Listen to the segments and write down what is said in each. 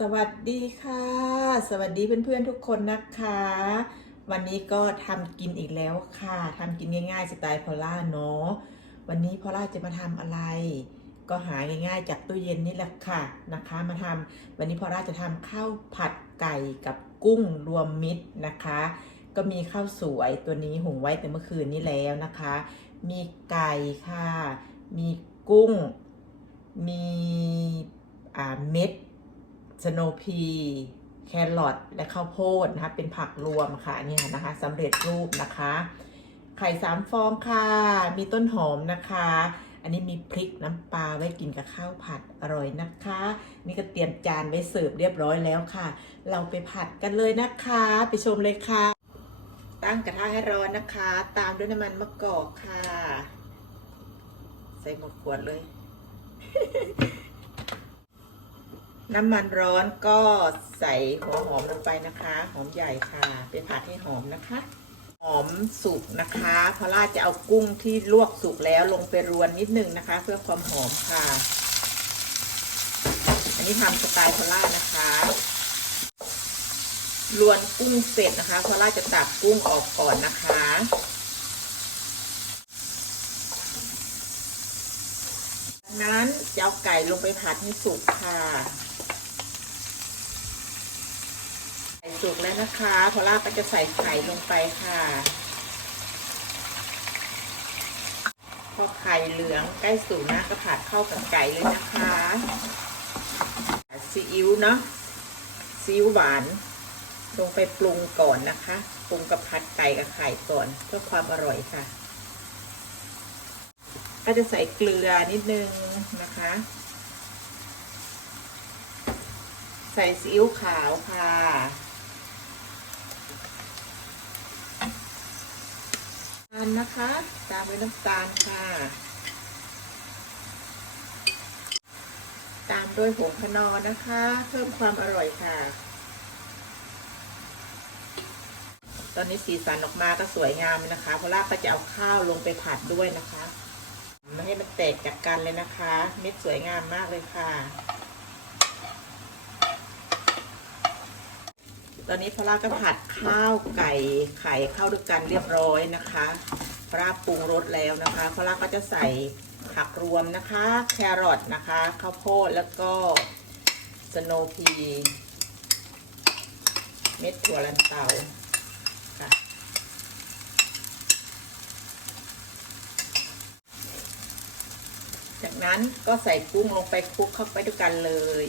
สวัสดีค่ะ สวัสดีเพื่อนๆทุกคนนะคะ วันนี้ก็ทำกินอีกแล้วค่ะทำกินง่ายๆสไตล์พอล่าเนาะวันนี้พอล่าจะมาทำอะไร ก็หาง่ายๆจากตู้เย็นนี่แหละค่ะนะคะมาทำวันนี้พอล่าจะทำข้าวผัดไก่กับกุ้งรวมมิตรนะคะ ก็มีข้าวสวยตัวนี้หุงไว้แต่เมื่อคืนนี้แล้วนะคะ มีไก่ค่ะ มีกุ้ง มีเม็ด สโนพีแครอทและข้าวโพดนะคะ เป็นผักรวมค่ะเนี่ยนะคะสำเร็จรูปนะคะ ไข่สามฟองค่ะ มีต้นหอมนะคะ อันนี้มีพริกน้ำปลาไว้กินกับข้าวผัดอร่อยนะคะ นี่ก็เตรียมจานไว้เสิร์ฟเรียบร้อยแล้วค่ะ เราไปผัดกันเลยนะคะ ไปชมเลยค่ะ ตั้งกระทะให้ร้อนนะคะ ตามด้วยน้ำมันมะกอกค่ะ ใส่หมดขวดเลย น้ำมันร้อนก็ใส่หัวหอมลงไปนะคะ หอมใหญ่ค่ะ ไปผัดให้หอมนะคะ หอมสุกนะคะพอล่าจะเอากุ้งที่ลวกสุกแล้วลงไปรวนนิดนึงนะคะ เพื่อความหอมค่ะ อันนี้ทำสไตล์พอล่านะคะรวนกุ้งเสร็จนะคะพอล่าจะตักกุ้งออกก่อนนะคะจากนั้นจะเอาไก่ลงไปผัดให้สุกค่ะ ไก่ สุกแล้วนะคะพอล่าก็จะใส่ไข่ลงไปค่ะ พอไข่เหลืองใกล้สุกนะก็ผัดเข้ากับไก่เลยนะคะซีอิ๊วเนาะซีอิ๊วหวาน ลงไปปรุงก่อนนะคะปรุงกับผัดไก่กับไข่ก่อนเพื่อความอร่อยค่ะ ก็จะใส่เกลือนิดนึงนะคะใส่ซีอิ๊วขาวค่ะ ตาลนะคะ ตามด้วยน้ำตาลค่ะ ตามด้วยผงขนอนะคะ เพิ่มความอร่อยค่ะ ตอนนี้สีสันออกมาก็สวยงามเลยนะคะ เพราะลาก็จะเอาข้าวลงไปผัดด้วยนะคะ ไม่ให้มันแตกจากกันเลยนะคะ เม็ดสวยงามมากเลยค่ะ ตอนนี้พอลาก็ผัดข้าวไก่ไข่เข้าด้วยกันเรียบร้อยนะคะพอลาปรุงรสแล้วนะคะพอลาก็จะใส่ผักรวมนะคะ แครอทนะคะข้าวโพดแล้วก็สโนว์พีเม็ดถั่วลันเตาค่ะจากนั้นก็ใส่กุ้งลงไปคลุกเข้าไปด้วยกันเลย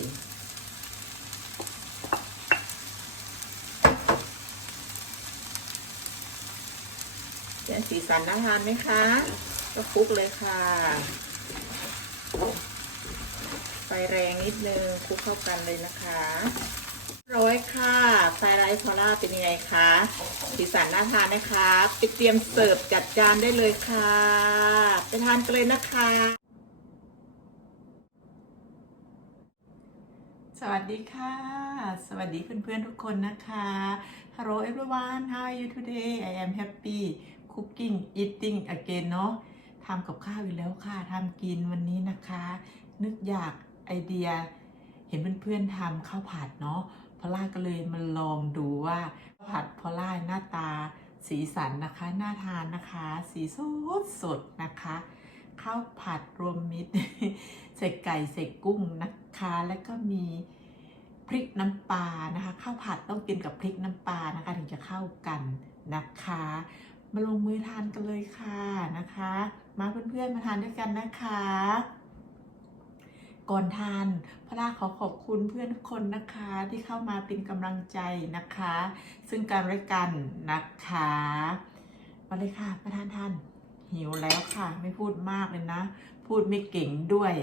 เป็นสีสันน่าทานไหมคะ ก็คลุกเลยค่ะ ไฟแรงนิดนึงคลุกเข้ากันเลยนะคะร้อยค่ะไฟไรซ์พอล่าเป็นยังไงคะสีสันน่าทานนะคะไปเตรียมเสิร์ฟจัดจานได้เลยค่ะไปทานกันเลยนะคะ สวัสดีค่ะ สวัสดีเพื่อนๆทุกคนนะคะ Hello everyone how are you today I am happy cooking eating again เนาะทำกับข้าวอีกแล้วค่ะทำกินวันนี้นะคะ นึกอยากไอเดีย เห็นเพื่อนๆทำข้าวผัดเนาะพอล่าก็เลยมาลองดูว่าข้าวผัดพอล่าหน้าตาสีสันนะคะน่าทานนะคะ สีสดสดๆนะคะข้าวผัดรวมมิตรใส่ไก่ใส่กุ้งนะคะ แล้วก็มีพริกน้ำปลานะคะ ข้าวผัดต้องกินกับพริกน้ำปลานะคะ ถึงจะเข้ากันนะคะ มาลงมือทานกันเลยค่ะนะคะ มาเพื่อนๆมาทานด้วยกันนะคะก่อนทานพระราขอขอบคุณเพื่อนทุกคนนะคะที่เข้ามาเป็นกำลังใจนะคะ ซึ่งกันและกันนะคะมาเลยค่ะมาทานทานหิวแล้วค่ะ ไม่พูดมากเลยนะ พูดไม่เก่งด้วย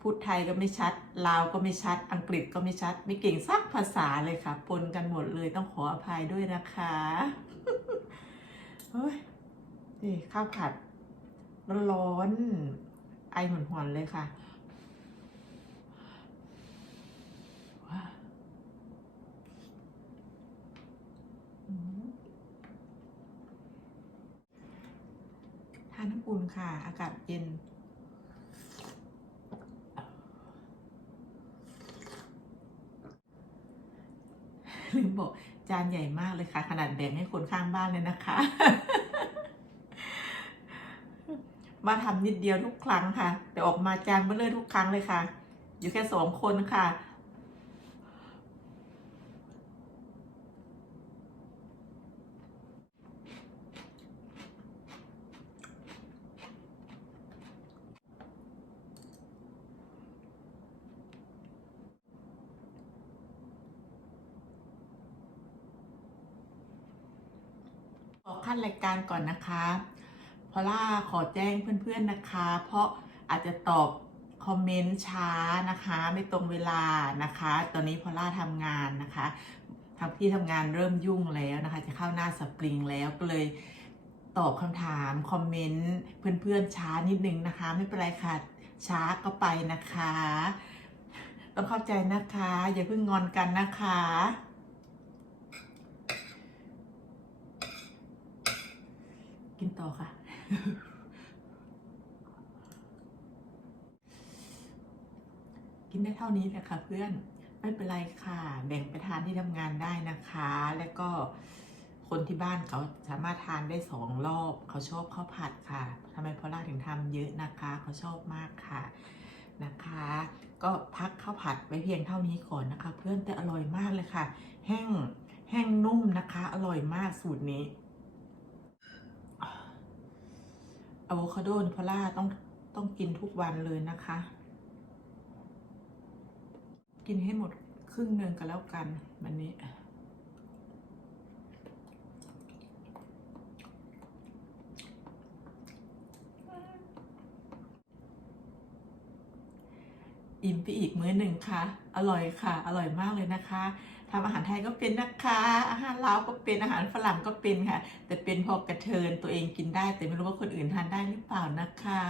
พูดไทยก็ไม่ชัดลาวก็ไม่ชัด อังกฤษก็ไม่ชัด ไม่เก่งสักภาษาเลยค่ะ ปนกันหมดเลยต้องขออภัยด้วยนะคะ เฮ้ยนี่ข้าวผัดร้อนๆไอหอนหอนๆเลยค่ะทานน้ำอุ่นค่ะ อากาศเย็น ลืมบอกจานใหญ่มากเลยค่ะ ขนาดแบ่งให้คนข้างบ้านเลยนะคะ มาทำนิดเดียวทุกครั้งค่ะ แต่ออกมาจานเบลอทุกครั้งเลยค่ะ อยู่แค่สองคนค่ะ ขอขั้นรายการก่อนนะคะ พอล่าขอแจ้งเพื่อนๆนะคะ เพราะอาจจะตอบคอมเมนต์ช้านะคะ ไม่ตรงเวลานะคะ ตอนนี้พอล่าทำงานนะคะทาที่ทำงานเริ่มยุ่งแล้วนะคะ จะเข้าหน้าสปริงแล้วก็เลยตอบคำถามคอมเมนต์เพื่อนๆช้านิดนึงนะคะ ไม่เป็นไรค่ะช้าก็ไปนะคะ ต้องเข้าใจนะคะ อย่าเพิ่งงอนกันนะคะ กินต่อค่ะ กินได้เท่านี้แหละค่ะเพื่อน ไม่เป็นไรค่ะ แบ่งไปทานที่ทำงานได้นะคะ แล้วก็คนที่บ้านเขาสามารถทานได้สองรอบ เขาชอบข้าวผัดค่ะทำไมพอล่าถึงทำเยอะนะคะ เขาชอบมากค่ะนะคะ ก็พักข้าวผัดไว้เพียงเท่านี้ก่อนนะคะ เพื่อนแต่อร่อยมากเลยค่ะ แห้งแห้งนุ่มนะคะ อร่อยมากสูตรนี้ อะโวคาโดนี่พล่าต้องต้องกินทุกวันเลยนะคะ กินให้หมดครึ่งหนึ่งก็แล้วกันวันนี้อิ่มไปอีกมื้อหนึ่งค่ะ อร่อยค่ะ อร่อยมากเลยนะคะ ทำอาหารไทยก็เป็นนะคะ อาหารลาวก็เป็นอาหารฝรั่งก็เป็นค่ะ แต่เป็นพอกระเทินตัวเองกินได้ แต่ไม่รู้ว่าคนอื่นทานได้หรือเปล่านะคะ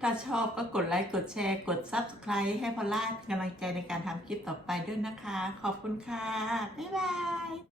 ถ้าชอบก็กดไลค์กดแชร์กด Subscribe ให้พอล่าเป็นกำลังใจในการทำคลิปต่อไปด้วยนะคะ ขอบคุณค่ะ บ๊ายบาย